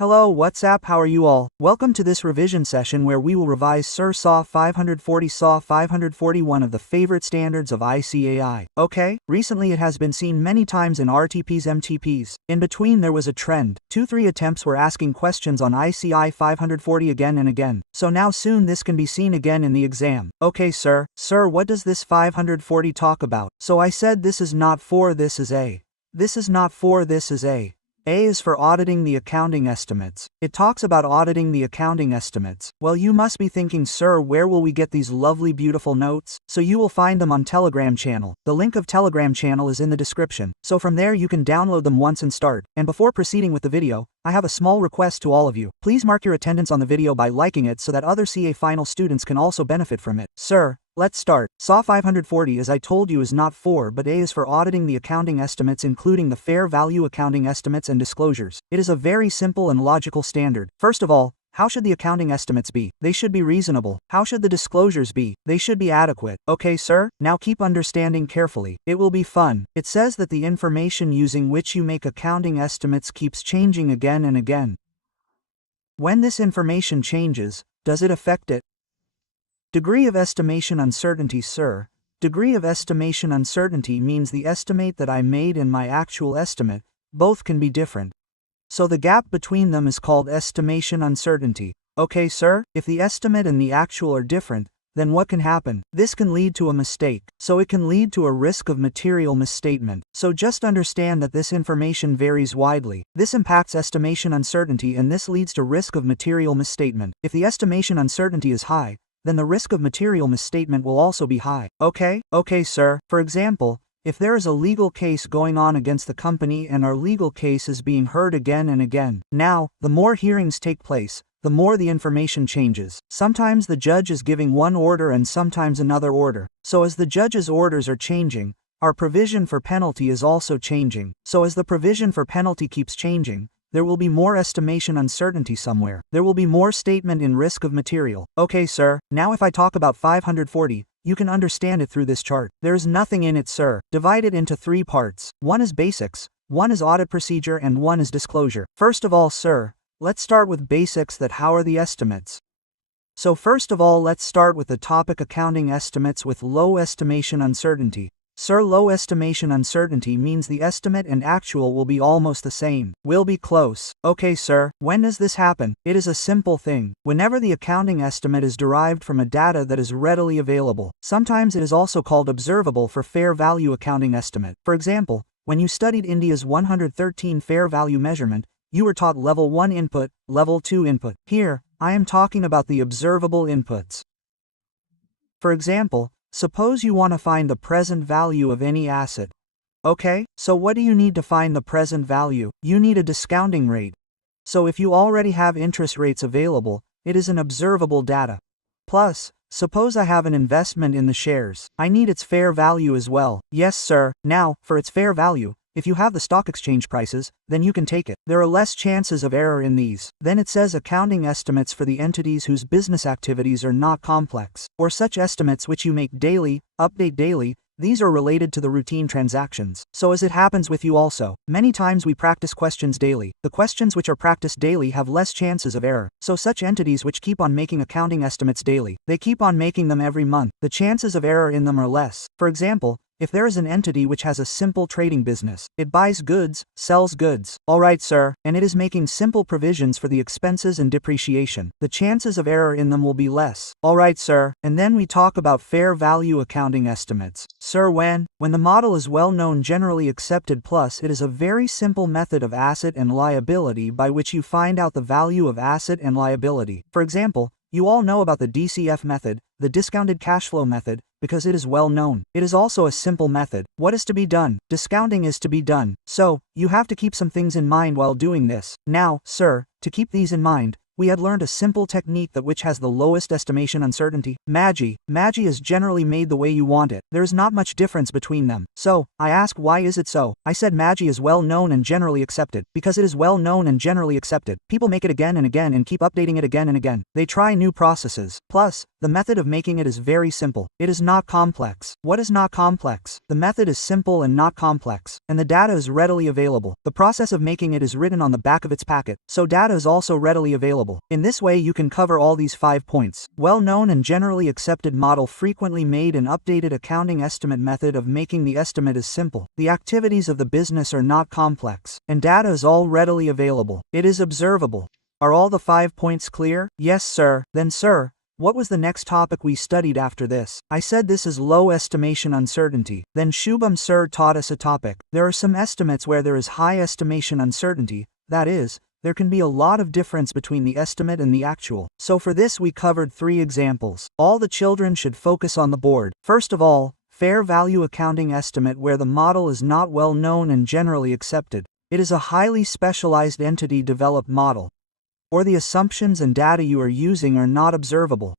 Hello, what's up, how are you all? Welcome to this revision session where we will revise Sir SAW 540 SAW 541 of the favorite standards of ICAI. Okay, recently it has been seen many times in RTPs MTPs. In between there was a trend. 2-3 attempts were asking questions on ICI 540 again and again. So now soon this can be seen again in the exam. Okay sir, what does this 540 talk about? So I said this is not for, this is A. This is not for, this is A. A is for auditing the accounting estimates. It talks about auditing the accounting estimates. Well, you must be thinking, sir, where will we get these lovely beautiful notes? So you will find them on Telegram channel. The link of Telegram channel is in the description. So from there you can download them once and start. And before proceeding with the video, I have a small request to all of you. Please mark your attendance on the video by liking it so that other CA final students can also benefit from it. Sir, let's start. SAW 540, as I told you, is not for, but A is for auditing the accounting estimates, including the fair value accounting estimates and disclosures. It is a very simple and logical standard. First of all, how should the accounting estimates be? They should be reasonable. How should the disclosures be? They should be adequate. Okay sir, now keep understanding carefully. It will be fun. It says that the information using which you make accounting estimates keeps changing again and again. When this information changes, does it affect it? Degree of estimation uncertainty, sir. Degree of estimation uncertainty means the estimate that I made and my actual estimate, both can be different. So the gap between them is called estimation uncertainty. Okay sir, if the estimate and the actual are different, then what can happen? This can lead to a mistake. So it can lead to a risk of material misstatement. So just understand that this information varies widely. This impacts estimation uncertainty and this leads to risk of material misstatement. If the estimation uncertainty is high, then the risk of material misstatement will also be high. Okay sir. For example, if there is a legal case going on against the company and our legal case is being heard again and again. Now, the more hearings take place, the more the information changes. Sometimes the judge is giving one order and sometimes another order. So as the judge's orders are changing, our provision for penalty is also changing. So as the provision for penalty keeps changing, there will be more estimation uncertainty somewhere. There will be more statement in risk of material. Okay sir, now if I talk about 540, you can understand it through this chart. There is nothing in it sir. Divide it into 3 parts. One is basics, one is audit procedure and one is disclosure. First of all sir, let's start with basics, that how are the estimates. So first of all let's start with the topic accounting estimates with low estimation uncertainty. Sir, low estimation uncertainty means the estimate and actual will be almost the same. Will be close. Okay sir, when does this happen? It is a simple thing. Whenever the accounting estimate is derived from a data that is readily available. Sometimes it is also called observable for fair value accounting estimate. For example, when you studied India's 113 fair value measurement, you were taught level 1 input, level 2 input. Here, I am talking about the observable inputs. For example, suppose you want to find the present value of any asset. Okay, so what do you need to find the present value? You need a discounting rate. So if you already have interest rates available, it is an observable data. Plus, suppose I have an investment in the shares. I need its fair value as well. Yes sir, now, for its fair value, if you have the stock exchange prices, then you can take it. There are less chances of error in these. Then it says accounting estimates for the entities whose business activities are not complex, or such estimates which you make daily, update daily. These are related to the routine transactions. So as it happens with you also, many times we practice questions daily. The questions which are practiced daily have less chances of error. So such entities which keep on making accounting estimates daily, they keep on making them every month. The chances of error in them are less. For example, if there is an entity which has a simple trading business, it buys goods, sells goods. Alright sir, and it is making simple provisions for the expenses and depreciation. The chances of error in them will be less. Alright sir, and then we talk about fair value accounting estimates. Sir, when the model is well known, generally accepted, plus it is a very simple method of asset and liability by which you find out the value of asset and liability. For example, you all know about the DCF method, the discounted cash flow method, because it is well known. It is also a simple method. What is to be done? Discounting is to be done. So, you have to keep some things in mind while doing this. Now, sir, to keep these in mind, we had learned a simple technique that which has the lowest estimation uncertainty. MAGI is generally made the way you want it. There is not much difference between them. So, I ask, why is it so? I said MAGI is well known and generally accepted. Because it is well known and generally accepted, people make it again and again and keep updating it again and again. They try new processes. Plus, The method of making it is very simple. It is not complex. What is not complex? The method is simple and not complex, and the data is readily available. The process of making it is written on the back of its packet, so data is also readily available. In this way you can cover all these 5 points. Well-known and generally accepted model, frequently made and updated accounting estimate method of making the estimate is simple. The activities of the business are not complex, and data is all readily available. It is observable. Are all the 5 points clear? Yes, sir. Then, sir, what was the next topic we studied after this? I said this is low estimation uncertainty. Then Shubham sir taught us a topic. There are some estimates where there is high estimation uncertainty, that is, there can be a lot of difference between the estimate and the actual. So for this we covered 3 examples. All the children should focus on the board. First of all, fair value accounting estimate where the model is not well known and generally accepted. It is a highly specialized entity developed model, or the assumptions and data you are using are not observable.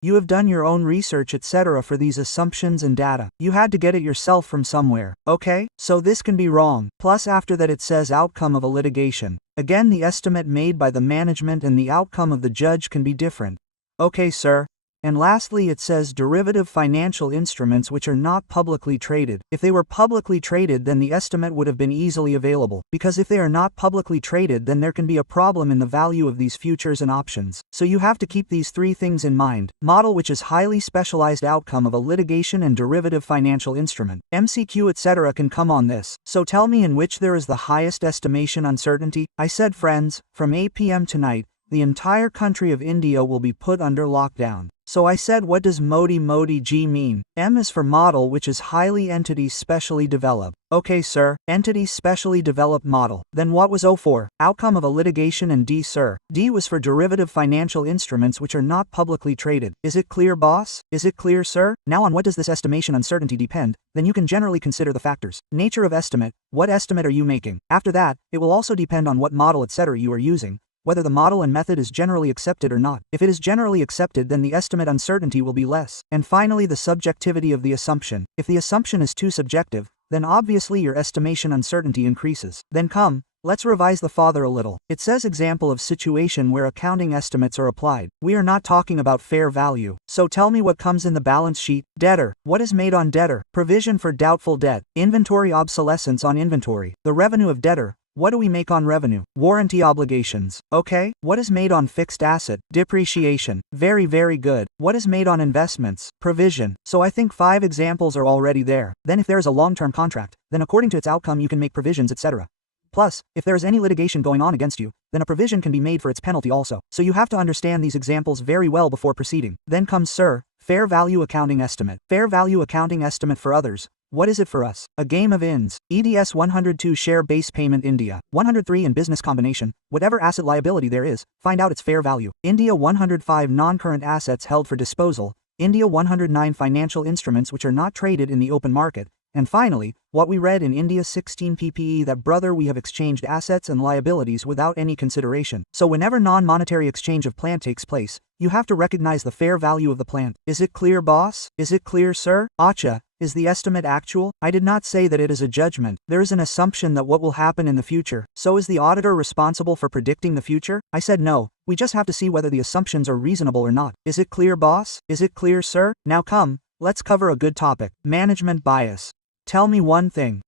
You have done your own research etc. for these assumptions and data. You had to get it yourself from somewhere, okay? So this can be wrong. Plus after that it says outcome of a litigation. Again, the estimate made by the management and the outcome of the judge can be different. Okay, sir. And lastly it says derivative financial instruments which are not publicly traded. If they were publicly traded then the estimate would have been easily available, because if they are not publicly traded then there can be a problem in the value of these futures and options. So you have to keep these 3 things in mind. Model which is highly specialized outcome of a litigation and derivative financial instrument. MCQ etc. can come on this. So tell me in which there is the highest estimation uncertainty? I said friends, from 8 p.m. tonight, the entire country of India will be put under lockdown. So I said what does Modi G mean? M is for model which is highly entities specially developed. Okay sir, entities specially developed model. Then what was O for? Outcome of a litigation. And D sir? D was for derivative financial instruments which are not publicly traded. Is it clear boss? Is it clear sir? Now on what does this estimation uncertainty depend? Then you can generally consider the factors. Nature of estimate, what estimate are you making? After that, it will also depend on what model etc. you are using, whether the model and method is generally accepted or not. If it is generally accepted then the estimate uncertainty will be less. And finally the subjectivity of the assumption. If the assumption is too subjective, then obviously your estimation uncertainty increases. Then come, let's revise the father a little. It says example of situation where accounting estimates are applied. We are not talking about fair value. So tell me what comes in the balance sheet. Debtor. What is made on debtor? Provision for doubtful debt. Inventory obsolescence on inventory. The revenue of debtor. What do we make on revenue? Warranty obligations. Okay. What is made on fixed asset? Depreciation. Very good. What is made on investments? Provision. So I think 5 examples are already there. Then if there is a long-term contract, then according to its outcome you can make provisions etc. Plus, if there is any litigation going on against you, then a provision can be made for its penalty also. So you have to understand these examples very well before proceeding. Then comes sir, fair value accounting estimate. Fair value accounting estimate for others. What is it for us? A game of ins. EDS 102 share base payment India. 103 in business combination. Whatever asset liability there is, find out its fair value. India 105 non-current assets held for disposal. India 109 financial instruments which are not traded in the open market. And finally, what we read in India 16 PPE that brother we have exchanged assets and liabilities without any consideration. So whenever non-monetary exchange of plant takes place, you have to recognize the fair value of the plant. Is it clear boss? Is it clear sir? Acha. Is the estimate actual? I did not say that it is a judgment. There is an assumption that what will happen in the future. So is the auditor responsible for predicting the future? I said no. We just have to see whether the assumptions are reasonable or not. Is it clear boss? Is it clear sir? Now come, let's cover a good topic. Management bias. Tell me one thing.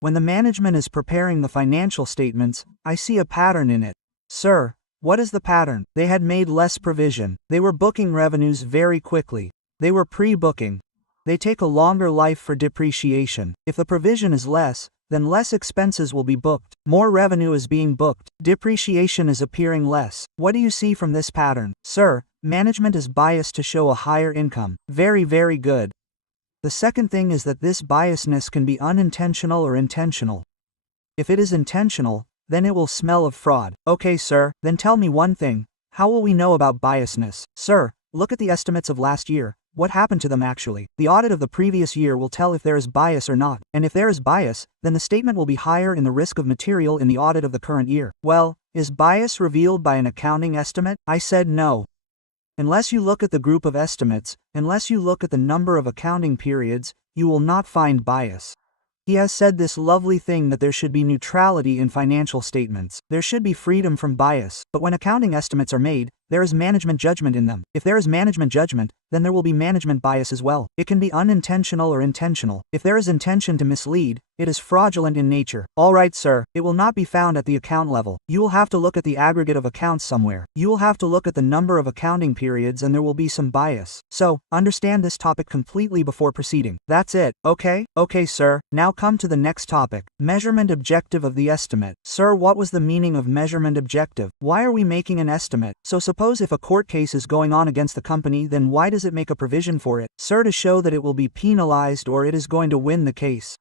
When the management is preparing the financial statements, I see a pattern in it. Sir, what is the pattern? They had made less provision. They were booking revenues very quickly. They were pre-booking. They take a longer life for depreciation. If the provision is less, then less expenses will be booked. More revenue is being booked. Depreciation is appearing less. What do you see from this pattern? Sir, management is biased to show a higher income. Very good. The second thing is that this biasness can be unintentional or intentional. If it is intentional, then it will smell of fraud. Okay sir, then tell me one thing. How will we know about biasness? Sir, look at the estimates of last year. What happened to them actually? The audit of the previous year will tell if there is bias or not. And if there is bias, then the statement will be higher in the risk of material in the audit of the current year. Well, is bias revealed by an accounting estimate? I said no. Unless you look at the group of estimates, unless you look at the number of accounting periods, you will not find bias. He has said this lovely thing that there should be neutrality in financial statements. There should be freedom from bias. But when accounting estimates are made, There is management judgment in them. If there is management judgment, then there will be management bias as well. It can be unintentional or intentional. If there is intention to mislead, it is fraudulent in nature. Alright sir, it will not be found at the account level. You will have to look at the aggregate of accounts somewhere. You will have to look at the number of accounting periods and there will be some bias. So, understand this topic completely before proceeding. That's it, okay? Okay sir, now come to the next topic. Measurement objective of the estimate. Sir, what was the meaning of measurement objective? Why are we making an estimate? So suppose if a court case is going on against the company, then why does it make a provision for it? Sir, to show that it will be penalized or it is going to win the case,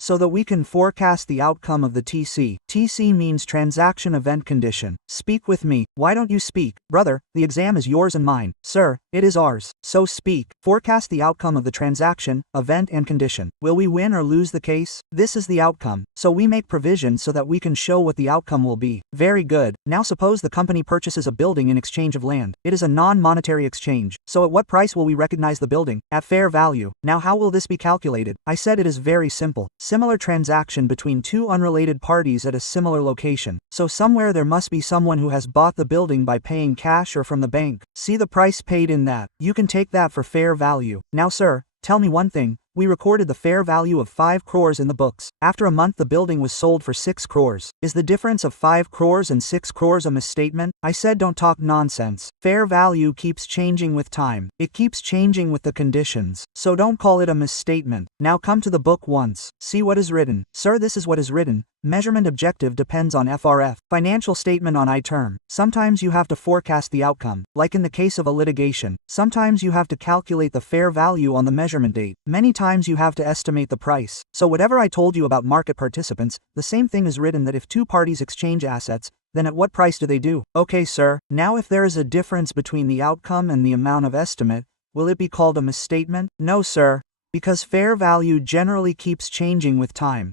so that we can forecast the outcome of the TC. TC means transaction event condition. Speak with me. Why don't you speak? Brother, the exam is yours and mine. Sir, it is ours. So speak. Forecast the outcome of the transaction, event and condition. Will we win or lose the case? This is the outcome. So we make provision so that we can show what the outcome will be. Very good. Now suppose the company purchases a building in exchange of land. It is a non-monetary exchange. So at what price will we recognize the building? At fair value. Now how will this be calculated? I said it is very simple. Similar transaction between two unrelated parties at a similar location. So somewhere there must be someone who has bought the building by paying cash or from the bank. See the price paid in that. You can take that for fair value. Now sir, tell me one thing. We recorded the fair value of 5 crores in the books. After a month the building was sold for 6 crores. Is the difference of 5 crores and 6 crores a misstatement? I said don't talk nonsense. Fair value keeps changing with time. It keeps changing with the conditions. So don't call it a misstatement. Now come to the book once. See what is written. Sir, this is what is written. Measurement objective depends on FRF. Financial statement on I term. Sometimes you have to forecast the outcome. Like in the case of a litigation. Sometimes you have to calculate the fair value on the measurement date. Many times you have to estimate the price. So whatever I told you about market participants, the same thing is written that if two parties exchange assets, then at what price do they do? Okay sir, now if there is a difference between the outcome and the amount of estimate, will it be called a misstatement? No sir, because fair value generally keeps changing with time.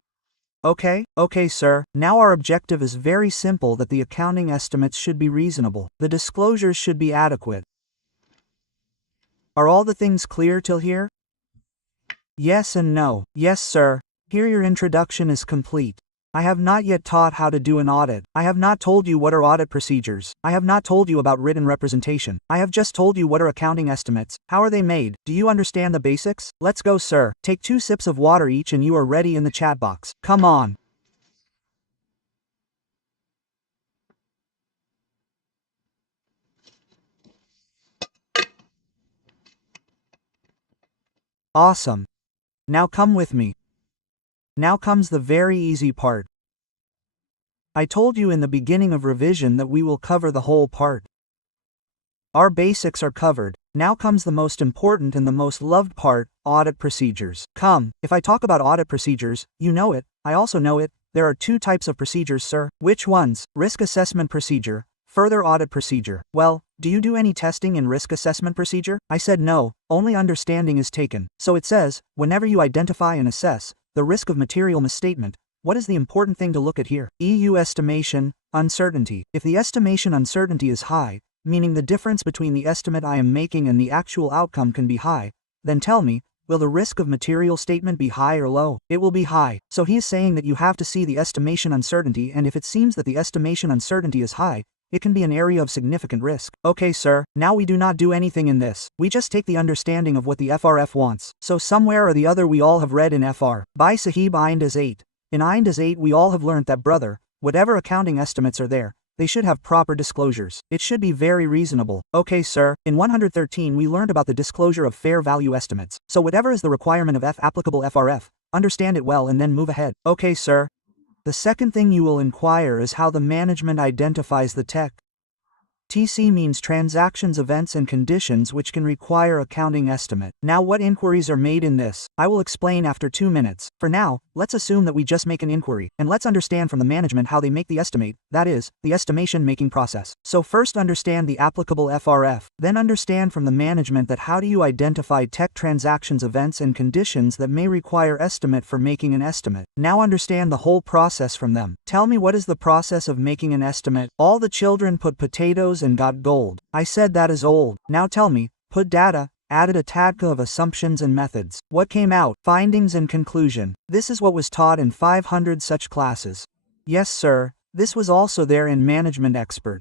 Okay sir, now our objective is very simple, that the accounting estimates should be reasonable. The disclosures should be adequate. Are all the things clear till here? Yes and no. Yes sir. Here your introduction is complete. I have not yet taught how to do an audit. I have not told you what are audit procedures. I have not told you about written representation. I have just told you what are accounting estimates. How are they made? Do you understand the basics? Let's go sir. Take 2 sips of water each and you are ready in the chat box. Come on. Awesome. Now come with me. Now comes the very easy part. I told you in the beginning of revision that we will cover the whole part. Our basics are covered. Now comes the most important and the most loved part, audit procedures. Come, if I talk about audit procedures, you know it, I also know it. There are 2 types of procedures, sir. Which ones? Risk assessment procedure, further audit procedure. Well, do you do any testing in risk assessment procedure? I said no, only understanding is taken. So it says, whenever you identify and assess the risk of material misstatement, what is the important thing to look at here? EU estimation, uncertainty. If the estimation uncertainty is high, meaning the difference between the estimate I am making and the actual outcome can be high, then tell me, will the risk of material statement be high or low? It will be high. So he is saying that you have to see the estimation uncertainty, and if it seems that the estimation uncertainty is high, it can be an area of significant risk. Okay sir, now we do not do anything in this. We just take the understanding of what the FRF wants. So somewhere or the other we all have read in FR. By Sahib Indas 8. In Indas 8 we all have learnt that brother, whatever accounting estimates are there, they should have proper disclosures. It should be very reasonable. Okay sir, in 113 we learned about the disclosure of fair value estimates. So whatever is the requirement of applicable FRF, understand it well and then move ahead. Okay sir. The second thing you will inquire is how the management identifies the tech. TC means transactions, events and conditions which can require accounting estimate. Now what inquiries are made in this? I will explain after 2 minutes. For now, let's assume that we just make an inquiry, and let's understand from the management how they make the estimate, that is, the estimation making process. So first understand the applicable FRF, then understand from the management that how do you identify tech transactions, events and conditions that may require estimate for making an estimate. Now understand the whole process from them. Tell me, what is the process of making an estimate? All the children put potatoes and got gold. I said that is old. Now tell me, put data, added a tadka of assumptions and methods. What came out? Findings and conclusion. This is what was taught in 500 such classes. Yes sir, this was also there in management expert.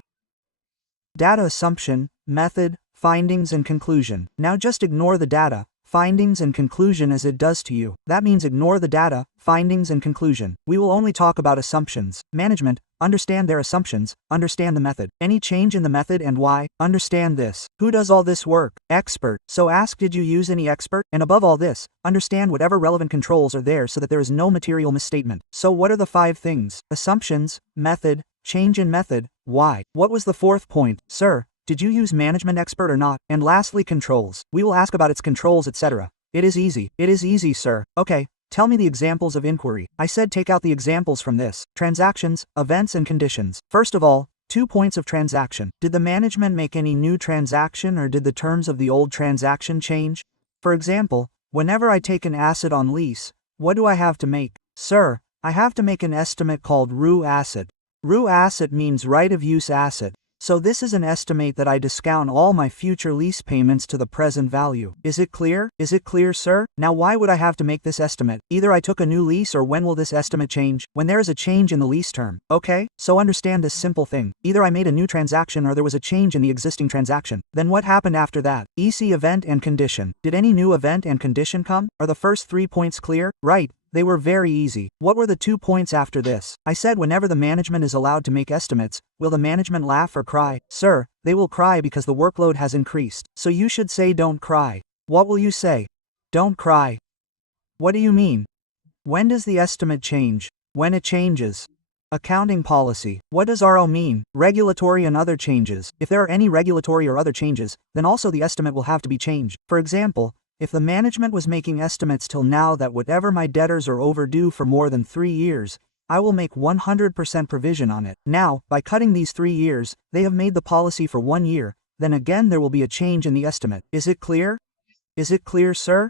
Data assumption, method, findings and conclusion. Now just ignore the data, findings and conclusion as it does to you. That means ignore the data, findings and conclusion. We will only talk about assumptions. Management, understand their assumptions, understand the method. Any change in the method and why, understand this. Who does all this work? Expert. So ask, did you use any expert? And above all this, understand whatever relevant controls are there so that there is no material misstatement. So what are the 5 things? Assumptions, method, change in method, why? What was the 4th point? Sir, did you use management expert or not? And lastly, controls. We will ask about its controls, etc. It is easy. It is easy, sir. Okay, tell me the examples of inquiry. I said take out the examples from this. Transactions, events and conditions. First of all, 2 points of transaction. Did the management make any new transaction or did the terms of the old transaction change? For example, whenever I take an asset on lease, what do I have to make? Sir, I have to make an estimate called RU asset. RU asset means right of use asset. So this is an estimate that I discount all my future lease payments to the present value. Is it clear? Is it clear, sir? Now why would I have to make this estimate? Either I took a new lease or when will this estimate change? When there is a change in the lease term. Okay? So understand this simple thing. Either I made a new transaction or there was a change in the existing transaction. Then what happened after that? EC event and condition. Did any new event and condition come? Are the first 3 points clear? Right. They were very easy. What were the 2 points after this? I said whenever the management is allowed to make estimates, will the management laugh or cry? Sir, they will cry because the workload has increased. So you should say don't cry. What will you say? Don't cry. What do you mean? When does the estimate change? When it changes. Accounting policy. What does RO mean? Regulatory and other changes. If there are any regulatory or other changes, then also the estimate will have to be changed. For example, if the management was making estimates till now that whatever my debtors are overdue for more than 3 years, I will make 100% provision on it. Now, by cutting these 3 years, they have made the policy for 1 year, then again there will be a change in the estimate. Is it clear? Is it clear, sir?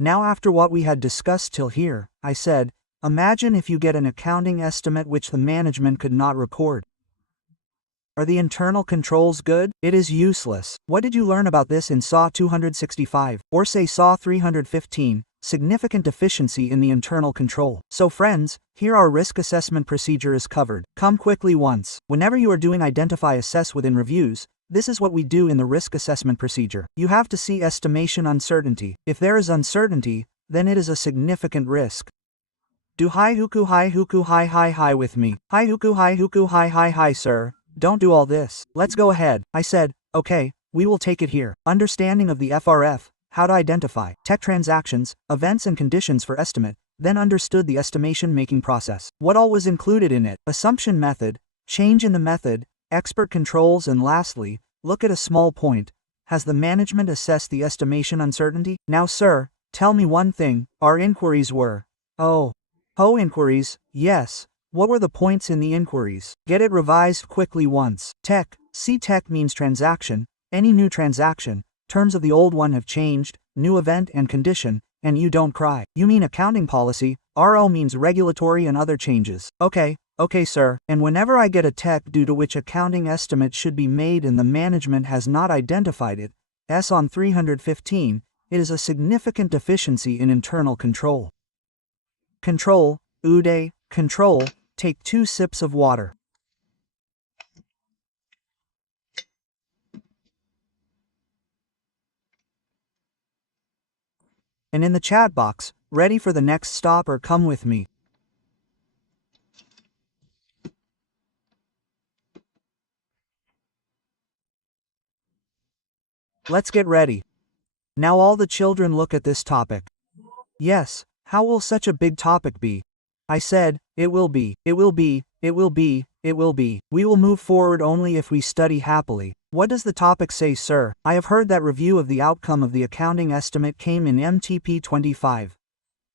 Now after what we had discussed till here, I said, imagine if you get an accounting estimate which the management could not record. Are the internal controls good? It is useless. What did you learn about this in SAW 265, or say SAW 315, significant deficiency in the internal control? So friends, here our risk assessment procedure is covered. Come quickly once. Whenever you are doing identify assess within reviews, this is what we do in the risk assessment procedure. You have to see estimation uncertainty. If there is uncertainty, then it is a significant risk. Do hi huku hi with me. Hi huku hi sir. Don't do all this. Let's go ahead. I said, okay, we will take it here. Understanding of the FRF, how to identify, tech transactions, events and conditions for estimate, then understood the estimation making process. What all was included in it? Assumption method, change in the method, expert controls and lastly, look at a small point. Has the management assessed the estimation uncertainty? Now sir, tell me one thing, our inquiries were. Oh, inquiries, yes. What were the points in the inquiries? Get it revised quickly once. Tech, see tech means transaction, any new transaction, terms of the old one have changed, new event and condition, and you don't cry. You mean accounting policy, RO means regulatory and other changes. Okay, sir, and whenever I get a tech due to which accounting estimate should be made and the management has not identified it, S on 315, it is a significant deficiency in internal control. Control, Uday, control, take 2 sips of water. And in the chat box, ready for the next stop or come with me. Let's get ready. Now all the children look at this topic. Yes, how will such a big topic be? I said, it will be. We will move forward only if we study happily. What does the topic say, sir? I have heard that review of the outcome of the accounting estimate came in MTP 25.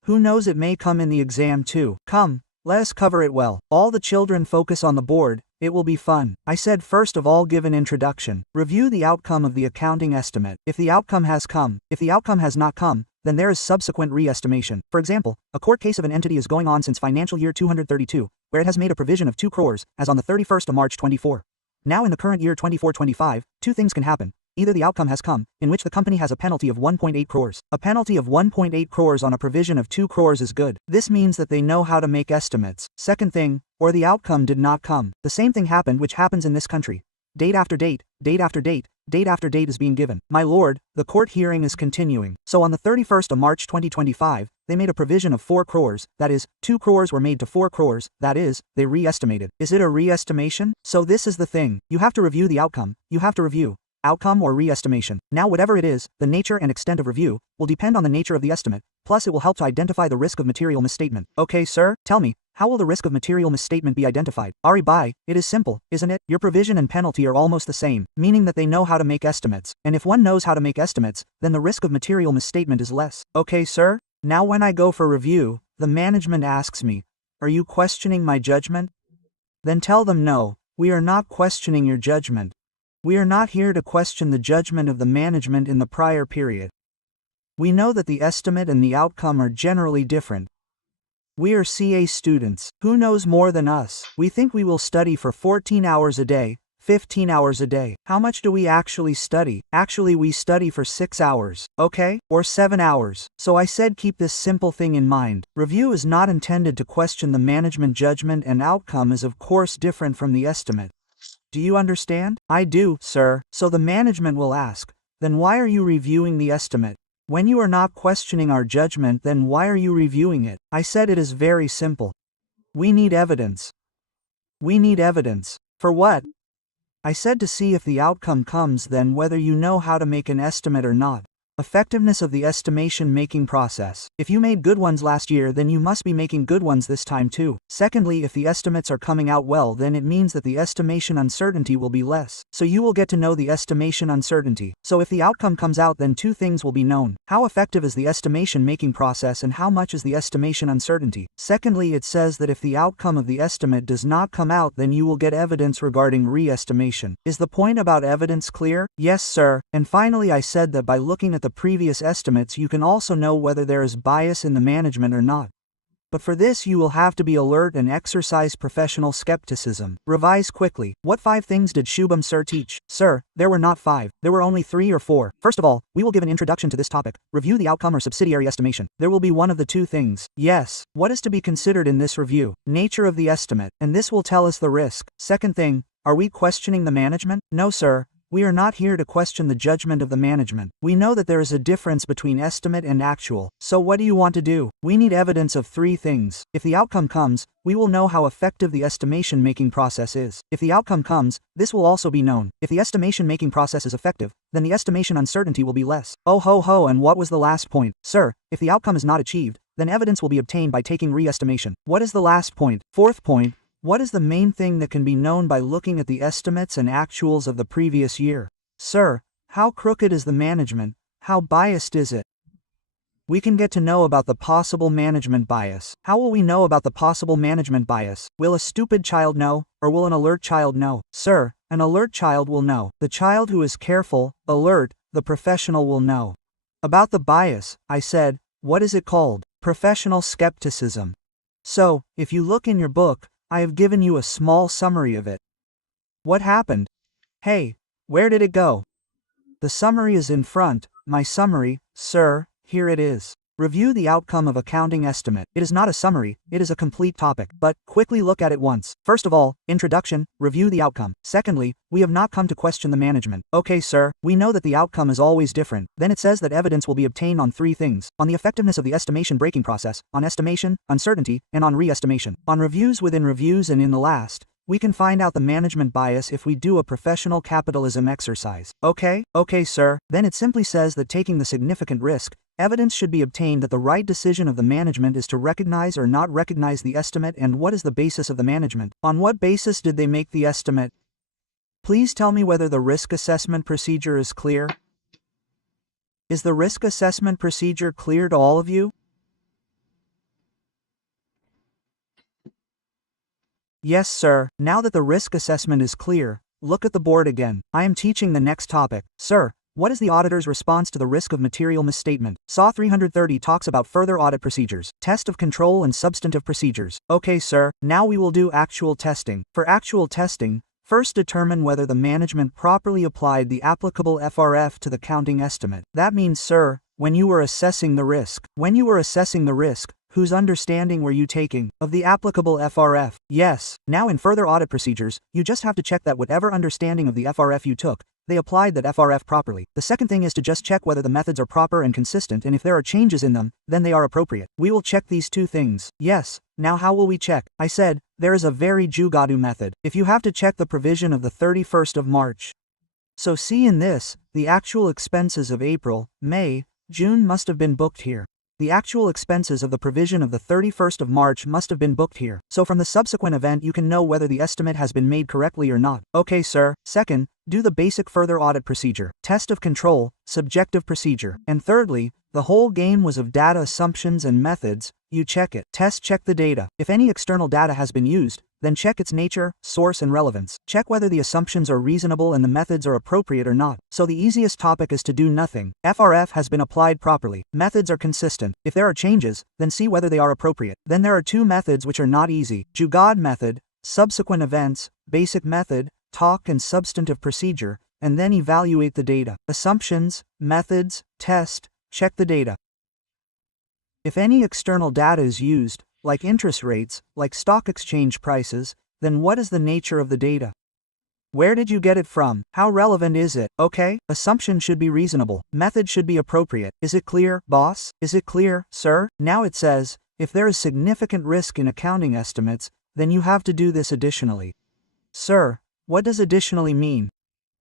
Who knows, it may come in the exam too. Come, let us cover it well. All the children focus on the board, it will be fun. I said first of all give an introduction. Review the outcome of the accounting estimate. If the outcome has come, if the outcome has not come, then there is subsequent re-estimation. For example, a court case of an entity is going on since financial year 232, where it has made a provision of 2 crores, as on the 31st of March 24. Now in the current year 24-25, 2 things can happen. Either the outcome has come, in which the company has a penalty of 1.8 crores. A penalty of 1.8 crores on a provision of 2 crores is good. This means that they know how to make estimates. Second thing, or the outcome did not come. The same thing happened which happens in this country. Date after date, date after date, date after date is being given. My lord, the court hearing is continuing. So on the 31st of March 2025, they made a provision of 4 crores, that is, 2 crores were made to 4 crores, that is, they re-estimated. Is it a re-estimation? So this is the thing. You have to review the outcome. You have to review outcome or re-estimation. Now whatever it is, the nature and extent of review will depend on the nature of the estimate, plus it will help to identify the risk of material misstatement. Okay sir, tell me, how will the risk of material misstatement be identified? Ari bhai, it is simple, isn't it? Your provision and penalty are almost the same, meaning that they know how to make estimates. And if one knows how to make estimates, then the risk of material misstatement is less. Okay sir, now when I go for review, the management asks me, are you questioning my judgment? Then tell them no, we are not questioning your judgment. We are not here to question the judgment of the management in the prior period. We know that the estimate and the outcome are generally different. We are CA students. Who knows more than us? We think we will study for 14 hours a day, 15 hours a day. How much do we actually study? Actually we study for 6 hours, okay? Or 7 hours. So I said keep this simple thing in mind. Review is not intended to question the management judgment and outcome is of course different from the estimate. Do you understand? I do, sir. So the management will ask, then why are you reviewing the estimate? When you are not questioning our judgment, then why are you reviewing it? I said it is very simple. We need evidence. We need evidence. For what? I said to see if the outcome comes, then whether you know how to make an estimate or not. Effectiveness of the estimation making process. If you made good ones last year, then you must be making good ones this time too. Secondly, if the estimates are coming out well, then it means that the estimation uncertainty will be less. So you will get to know the estimation uncertainty. So if the outcome comes out, then 2 things will be known. How effective is the estimation making process and how much is the estimation uncertainty? Secondly, it says that if the outcome of the estimate does not come out, then you will get evidence regarding re-estimation. Is the point about evidence clear? Yes, sir. And finally, I said that by looking at the previous estimates you can also know whether there is bias in the management or not. But for this you will have to be alert and exercise professional skepticism. Revise quickly. What 5 things did Shubham sir teach? Sir, there were not 5. There were only 3 or 4. First of all, we will give an introduction to this topic. Review the outcome or subsidiary estimation. There will be one of the 2 things. Yes. What is to be considered in this review? Nature of the estimate. And this will tell us the risk. Second thing, are we questioning the management? No sir. We are not here to question the judgment of the management. We know that there is a difference between estimate and actual. So what do you want to do? We need evidence of 3 things. If the outcome comes, we will know how effective the estimation making process is. If the outcome comes, this will also be known. If the estimation making process is effective, then the estimation uncertainty will be less. Oh ho ho, and what was the last point? Sir, if the outcome is not achieved, then evidence will be obtained by taking re-estimation. What is the last point? Fourth point. What is the main thing that can be known by looking at the estimates and actuals of the previous year? Sir, how crooked is the management? How biased is it? We can get to know about the possible management bias. How will we know about the possible management bias? Will a stupid child know, or will an alert child know? Sir, an alert child will know. The child who is careful, alert, the professional will know. About the bias, I said, what is it called? Professional skepticism. So, if you look in your book, I have given you a small summary of it. What happened? Hey, where did it go? The summary is in front. My summary, sir, here it is. Review the outcome of accounting estimate. It is not a summary, it is a complete topic, but quickly look at it once. First of all, introduction, review the outcome. Secondly, we have not come to question the management. Okay sir, we know that the outcome is always different. Then it says that evidence will be obtained on 3 things. On the effectiveness of the estimation breaking process, on estimation, uncertainty, and on re-estimation. On reviews within reviews, and in the last, we can find out the management bias if we do a professional capitalism exercise. Okay sir. Then it simply says that taking the significant risk, evidence should be obtained that the right decision of the management is to recognize or not recognize the estimate, and what is the basis of the management. On what basis did they make the estimate? Please tell me whether the risk assessment procedure is clear. Is the risk assessment procedure clear to all of you? Yes sir. Now that the risk assessment is clear, look at the board again. I am teaching the next topic. Sir, what is the auditor's response to the risk of material misstatement? SAW 330 talks about further audit procedures, test of control and substantive procedures. Okay sir, now we will do actual testing. For actual testing, First, determine whether the management properly applied the applicable FRF to the counting estimate. That means, sir, when you were assessing the risk. When you were assessing the risk, whose understanding were you taking of the applicable FRF? Yes. Now in further audit procedures, you just have to check that whatever understanding of the FRF you took, they applied that FRF properly. The second thing is to just check whether the methods are proper and consistent, and if there are changes in them, then they are appropriate. We will check these two things. Yes. Now how will we check? I said, there is a very Jugadu method. If you have to check the provision of the 31st of March. So see in this, the actual expenses of April, May, June must have been booked here. The actual expenses of the provision of the 31st of March must have been booked here. So from the subsequent event you can know whether the estimate has been made correctly or not. Okay, sir. Second, do the basic further audit procedure. Test of control, subjective procedure. And thirdly, the whole game was of data assumptions and methods. You check it. Check the data. If any external data has been used, then check its nature, source and relevance. Check whether the assumptions are reasonable and the methods are appropriate or not. So the easiest topic is to do nothing. FRF has been applied properly. Methods are consistent. If there are changes, then see whether they are appropriate. Then there are two methods which are not easy. Jugad method, subsequent events, basic method, talk and substantive procedure, and then evaluate the data. Assumptions, methods, test, check the data. If any external data is used, like interest rates, like stock exchange prices, then what is the nature of the data? Where did you get it from? How relevant is it? Okay, assumption should be reasonable. Method should be appropriate. Is it clear, boss? Is it clear, sir? Now it says, if there is significant risk in accounting estimates, then you have to do this additionally. Sir, what does additionally mean?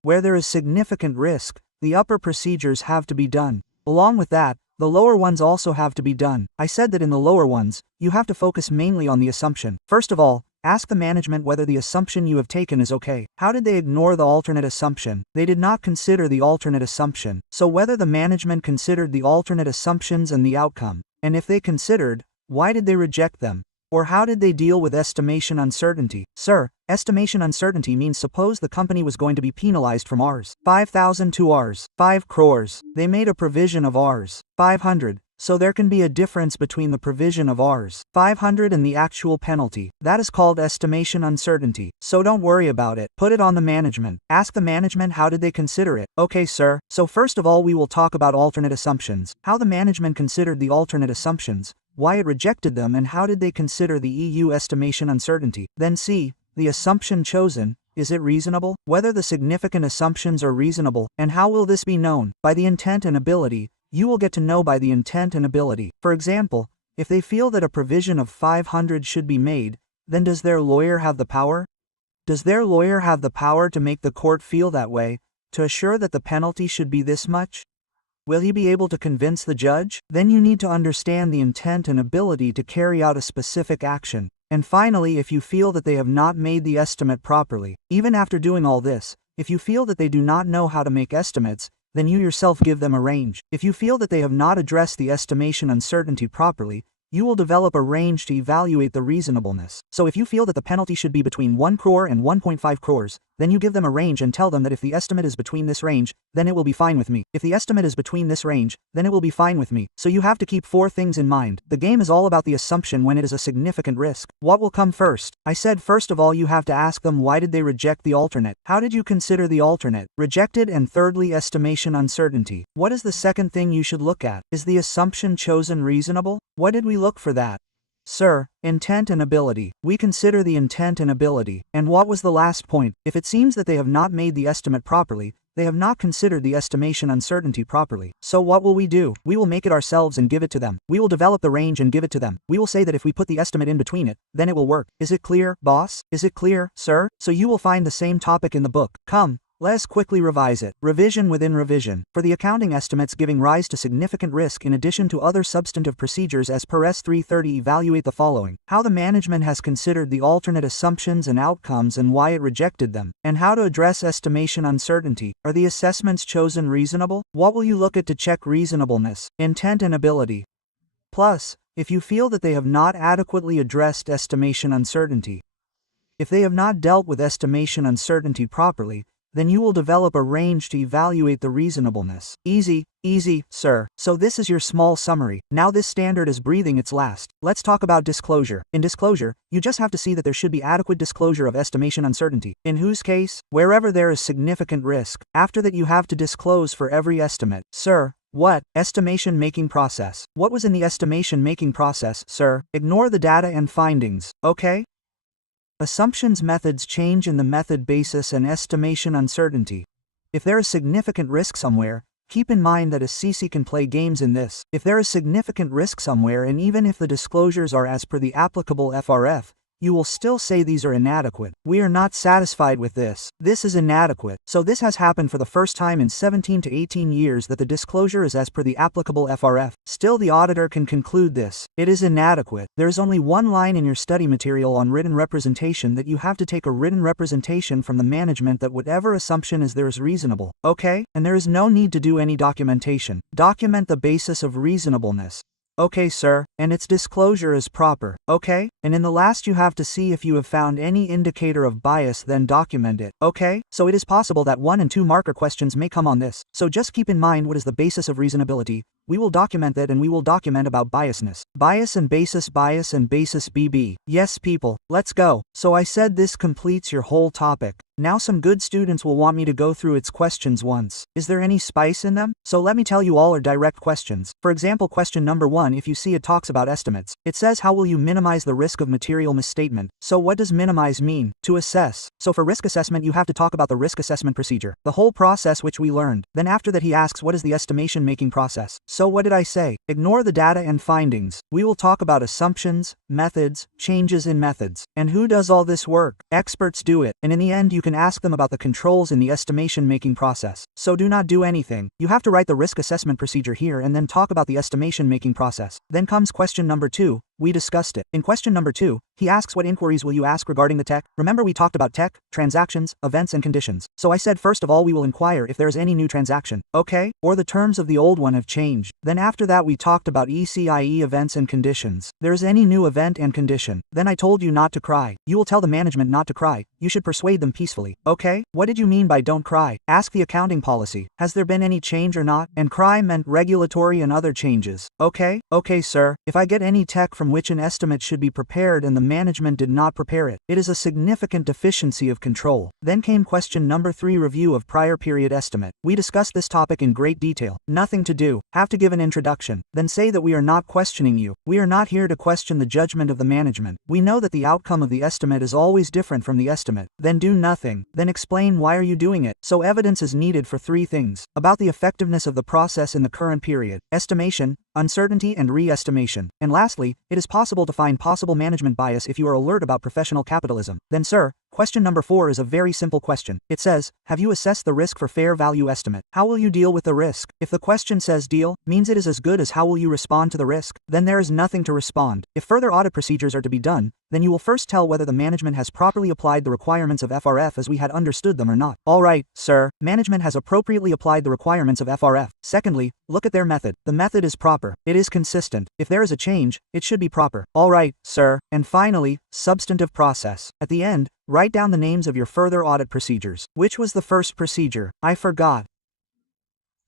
Where there is significant risk, the upper procedures have to be done. Along with that, the lower ones also have to be done. I said that in the lower ones, you have to focus mainly on the assumption. First of all, ask the management whether the assumption you have taken is okay. How did they ignore the alternate assumption? They did not consider the alternate assumption. So whether the management considered the alternate assumptions and the outcome, and if they considered, why did they reject them? Or how did they deal with estimation uncertainty? Sir, estimation uncertainty means suppose the company was going to be penalized from Rs. 5,000 to Rs. 5 crores. They made a provision of Rs. 500. So there can be a difference between the provision of Rs. 500 and the actual penalty. That is called estimation uncertainty. So don't worry about it. Put it on the management. Ask the management how did they consider it. Okay, sir. So first of all we will talk about alternate assumptions. How the management considered the alternate assumptions, why it rejected them, and how did they consider the EU estimation uncertainty. Then C, the assumption chosen, is it reasonable? Whether the significant assumptions are reasonable, and how will this be known? By the intent and ability. You will get to know by the intent and ability. For example, if they feel that a provision of 500 should be made, then does their lawyer have the power? Does their lawyer have the power to make the court feel that way, to assure that the penalty should be this much? Will he be able to convince the judge? Then you need to understand the intent and ability to carry out a specific action. And finally, if you feel that they have not made the estimate properly, even after doing all this, if you feel that they do not know how to make estimates, then you yourself give them a range. If you feel that they have not addressed the estimation uncertainty properly, you will develop a range to evaluate the reasonableness. So if you feel that the penalty should be between 1 crore and 1.5 crores, then you give them a range and tell them that if the estimate is between this range, then it will be fine with me. If the estimate is between this range, then it will be fine with me. So you have to keep 4 things in mind. The game is all about the assumption when it is a significant risk. What will come first? I said first of all you have to ask them why did they reject the alternate? How did you consider the alternate? Rejected. And thirdly, estimation uncertainty. What is the second thing you should look at? Is the assumption chosen reasonable? What did we look for that? Sir, intent and ability. We consider the intent and ability. And what was the last point? If it seems that they have not made the estimate properly, they have not considered the estimation uncertainty properly. So what will we do? We will make it ourselves and give it to them. We will develop the range and give it to them. We will say that if we put the estimate in between it, then it will work. Is it clear, boss? Is it clear, sir? So you will find the same topic in the book. Come. Let's quickly revise it. Revision within revision. For the accounting estimates giving rise to significant risk in addition to other substantive procedures as per S330, evaluate the following. How the management has considered the alternate assumptions and outcomes and why it rejected them. And how to address estimation uncertainty. Are the assessments chosen reasonable? What will you look at to check reasonableness? Intent and ability. Plus, if you feel that they have not adequately addressed estimation uncertainty. If they have not dealt with estimation uncertainty properly, then you will develop a range to evaluate the reasonableness. Easy, sir. So this is your small summary. Now this standard is breathing its last. Let's talk about disclosure. In disclosure, you just have to see that there should be adequate disclosure of estimation uncertainty. In whose case? Wherever there is significant risk. After that you have to disclose for every estimate. Sir, what? Estimation making process. What was in the estimation making process, sir? Ignore the data and findings, okay? Assumptions methods change in the method basis and estimation uncertainty. If there is significant risk somewhere, keep in mind that a CC can play games in this. If there is significant risk somewhere and even if the disclosures are as per the applicable FRF, you will still say these are inadequate. We are not satisfied with this. This is inadequate. So this has happened for the first time in 17 to 18 years that the disclosure is as per the applicable FRF. Still the auditor can conclude this. It is inadequate. There is only one line in your study material on written representation that you have to take a written representation from the management that whatever assumption is there is reasonable. Okay? And there is no need to do any documentation. Document the basis of reasonableness. Okay, sir, and its disclosure is proper, okay? And in the last you have to see if you have found any indicator of bias, then document it, okay? So it is possible that 1 and 2 marker questions may come on this. So just keep in mind what is the basis of reasonability. We will document that and we will document about biasness. Bias and basis BB. Yes people, let's go. So I said this completes your whole topic. Now some good students will want me to go through its questions once. Is there any spice in them? So let me tell you all are direct questions. For example, question number 1, if you see it talks about estimates. It says how will you minimize the risk of material misstatement? So what does minimize mean? To assess. So for risk assessment you have to talk about the risk assessment procedure. The whole process which we learned. Then after that he asks what is the estimation making process? So what did I say? Ignore the data and findings. We will talk about assumptions, methods, changes in methods. And who does all this work? Experts do it. And in the end you can ask them about the controls in the estimation making process. So do not do anything. You have to write the risk assessment procedure here and then talk about the estimation making process. Then comes question number 2. We discussed it. In question number 2, he asks what inquiries will you ask regarding the tech? Remember we talked about tech, transactions, events and conditions. So I said first of all we will inquire if there is any new transaction, okay? Or the terms of the old one have changed. Then after that we talked about ECIE events and conditions. There is any new event and condition. Then I told you not to cry. You will tell the management not to cry. You should persuade them peacefully, okay? What did you mean by don't cry? Ask the accounting policy. Has there been any change or not? And cry meant regulatory and other changes, okay? Okay sir, if I get any tech from which an estimate should be prepared and the management did not prepare it, it is a significant deficiency of control. Then came question number 3, review of prior period estimate. We discussed this topic in great detail. Nothing to do. Have to give an introduction. Then say that we are not questioning you. We are not here to question the judgment of the management. We know that the outcome of the estimate is always different from the estimate. Then do nothing. Then explain why are you doing it. So evidence is needed for 3 things. About the effectiveness of the process in the current period. Estimation, uncertainty and re-estimation. And lastly, it is possible to find possible management bias if you are alert about professional capitalism. Then sir, question number 4 is a very simple question. It says, have you assessed the risk for fair value estimate? How will you deal with the risk? If the question says deal, means it is as good as how will you respond to the risk? Then there is nothing to respond. If further audit procedures are to be done, then you will first tell whether the management has properly applied the requirements of FRF as we had understood them or not. Alright, sir, management has appropriately applied the requirements of FRF. Secondly, look at their method. The method is proper. It is consistent. If there is a change, it should be proper. Alright, sir. And finally, substantive process. At the end, write down the names of your further audit procedures. Which was the first procedure? I forgot.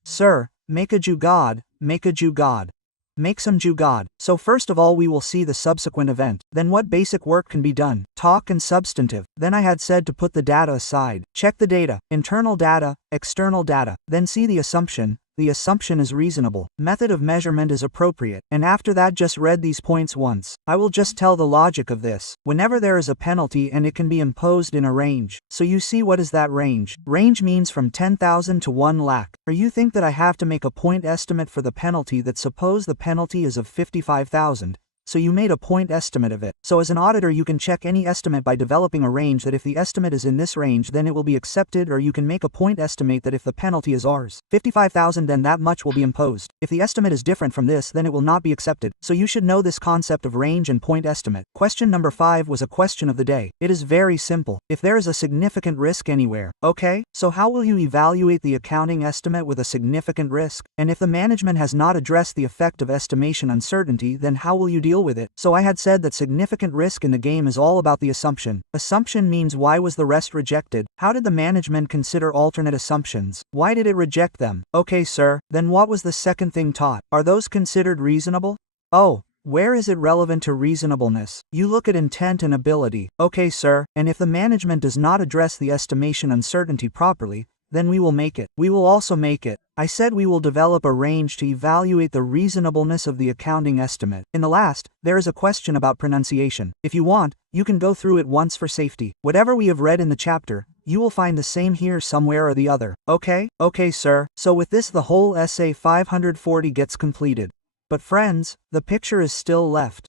Sir, make a jugad, make a jugad. Make some jugad. So first of all we will see the subsequent event. Then what basic work can be done. Talk and substantive. Then I had said to put the data aside. Check the data. Internal data, external data. Then see the assumption. The assumption is reasonable. Method of measurement is appropriate. And after that just read these points once. I will just tell the logic of this. Whenever there is a penalty and it can be imposed in a range. So you see what is that range? Range means from 10,000 to 1 lakh. Or you think that I have to make a point estimate for the penalty that suppose the penalty is of 55,000. So you made a point estimate of it. So as an auditor you can check any estimate by developing a range that if the estimate is in this range then it will be accepted, or you can make a point estimate that if the penalty is Rs. 55,000 then that much will be imposed. If the estimate is different from this then it will not be accepted. So you should know this concept of range and point estimate. Question number 5 was a question of the day. It is very simple. If there is a significant risk anywhere, okay? So how will you evaluate the accounting estimate with a significant risk? And if the management has not addressed the effect of estimation uncertainty then how will you deal deal with it. So I had said that significant risk in the game is all about the assumption. Assumption means why was the rest rejected? How did the management consider alternate assumptions? Why did it reject them? Okay, sir, then what was the second thing taught? Are those considered reasonable? Oh. Where is it relevant to reasonableness? You look at intent and ability. Okay, sir, and if the management does not address the estimation uncertainty properly, then we will make it. We will also make it. I said we will develop a range to evaluate the reasonableness of the accounting estimate. In the last, there is a question about pronunciation. If you want, you can go through it once for safety. Whatever we have read in the chapter, you will find the same here somewhere or the other. Okay? Okay, sir. So with this the whole essay 540 gets completed. But friends, the picture is still left.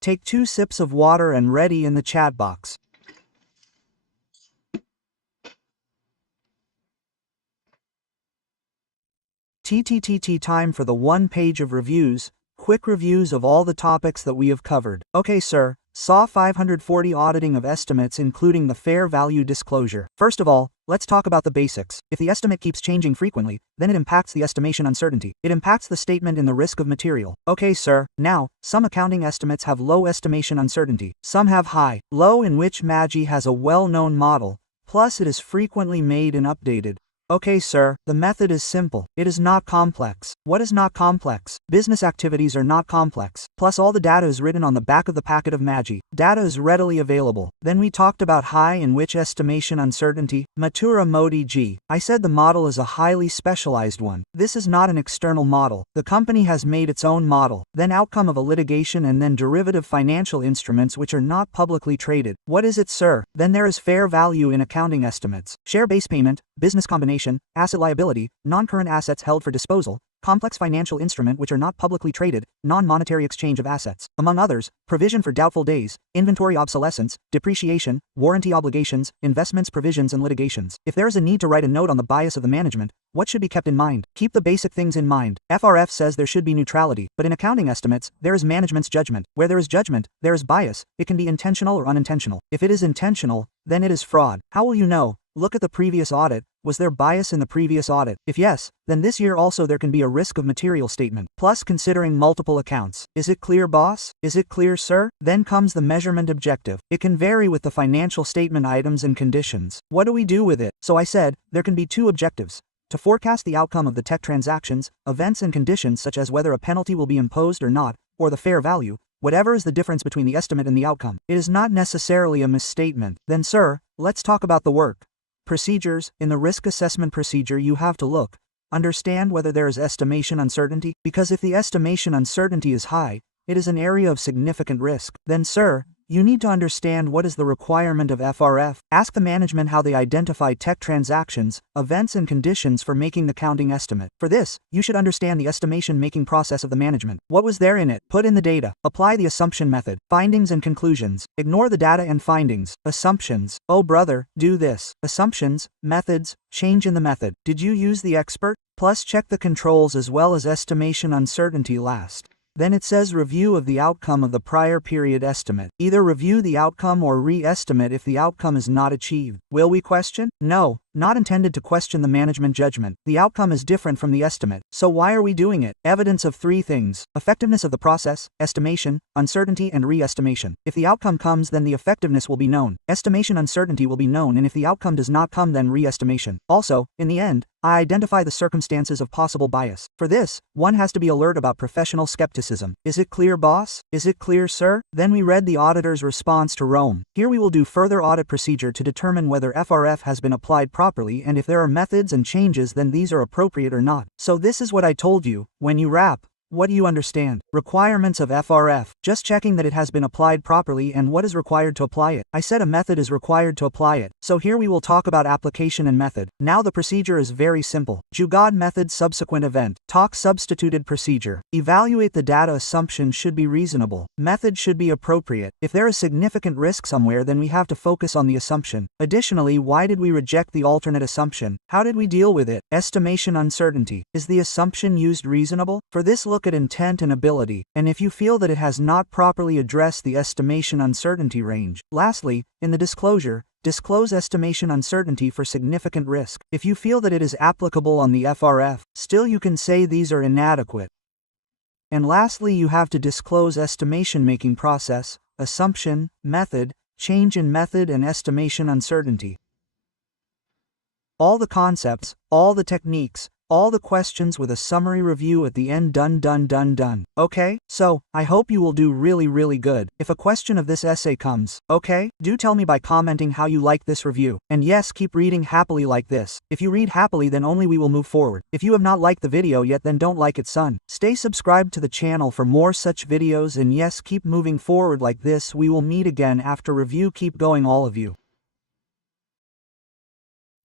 Take 2 sips of water and ready in the chat box. TTTT time for the 1 page of reviews, quick reviews of all the topics that we have covered. Okay, sir. SAW 540 auditing of estimates including the fair value disclosure. First of all, let's talk about the basics. If the estimate keeps changing frequently, then it impacts the estimation uncertainty. It impacts the statement in the risk of material. Okay, sir. Now, some accounting estimates have low estimation uncertainty. Some have high. Low, in which MAGI has a well-known model, plus it is frequently made and updated. Okay, sir, the method is simple. It is not complex. What is not complex? Business activities are not complex. Plus all the data is written on the back of the packet of MAGI. Data is readily available. Then we talked about high, in which estimation uncertainty, Matura Modi G. I said the model is a highly specialized one. This is not an external model. The company has made its own model. Then outcome of a litigation and then derivative financial instruments which are not publicly traded. What is it, sir? Then there is fair value in accounting estimates. Share-based payment, business combination, asset liability, non-current assets held for disposal, complex financial instrument which are not publicly traded, non-monetary exchange of assets, among others, provision for doubtful days, inventory obsolescence, depreciation, warranty obligations, investments provisions and litigations. If there is a need to write a note on the bias of the management, what should be kept in mind? Keep the basic things in mind. FRF says there should be neutrality, but in accounting estimates, there is management's judgment. Where there is judgment, there is bias. It can be intentional or unintentional. If it is intentional, then it is fraud. How will you know? Look at the previous audit. Was there bias in the previous audit? If yes, then this year also there can be a risk of material statement. Plus considering multiple accounts. Is it clear, boss? Is it clear, sir? Then comes the measurement objective. It can vary with the financial statement items and conditions. What do we do with it? So I said, there can be 2 objectives. To forecast the outcome of the tech transactions, events and conditions such as whether a penalty will be imposed or not, or the fair value, whatever is the difference between the estimate and the outcome. It is not necessarily a misstatement. Then sir, let's talk about the work. Procedures. In the risk assessment procedure you have to look, understand whether there is estimation uncertainty, because if the estimation uncertainty is high, it is an area of significant risk. Then sir, you need to understand what is the requirement of FRF. Ask the management how they identify tech transactions, events and conditions for making the counting estimate. For this, you should understand the estimation making process of the management. What was there in it? Put in the data. Apply the assumption method. Findings and conclusions. Ignore the data and findings. Assumptions. Oh brother, do this. Assumptions, methods, change in the method. Did you use the expert? Plus check the controls as well as estimation uncertainty last. Then it says review of the outcome of the prior period estimate. Either review the outcome or re-estimate if the outcome is not achieved. Will we question? No, not intended to question the management judgment. The outcome is different from the estimate. So why are we doing it? Evidence of 3 things. Effectiveness of the process, estimation, uncertainty and re-estimation. If the outcome comes then the effectiveness will be known. Estimation uncertainty will be known, and if the outcome does not come then re-estimation. Also, in the end, I identify the circumstances of possible bias. For this, one has to be alert about professional skepticism. Is it clear, boss? Is it clear, sir? Then we read the auditor's response to Rome. Here we will do further audit procedure to determine whether FRF has been applied properly, and if there are methods and changes then these are appropriate or not. So this is what I told you. When you wrap, what do you understand? Requirements of FRF. Just checking that it has been applied properly and what is required to apply it. I said a method is required to apply it. So here we will talk about application and method. Now the procedure is very simple. Jugad method subsequent event. Talk substituted procedure. Evaluate the data assumption should be reasonable. Method should be appropriate. If there is significant risk somewhere then we have to focus on the assumption. Additionally, why did we reject the alternate assumption? How did we deal with it? Estimation uncertainty. Is the assumption used reasonable? For this look at intent and ability, and if you feel that it has not properly addressed the estimation uncertainty range. Lastly, in the disclosure, disclose estimation uncertainty for significant risk. If you feel that it is applicable on the FRF, still you can say these are inadequate. And lastly, you have to disclose estimation making process, assumption, method, change in method and estimation uncertainty. All the concepts, all the techniques, all the questions with a summary review at the end. Done. Okay? So, I hope you will do really good. If a question of this essay comes, okay? Do tell me by commenting how you like this review. And yes, keep reading happily like this. If you read happily, then only we will move forward. If you have not liked the video yet, then don't like it, son. Stay subscribed to the channel for more such videos, and yes, keep moving forward like this. We will meet again after review. Keep going, all of you.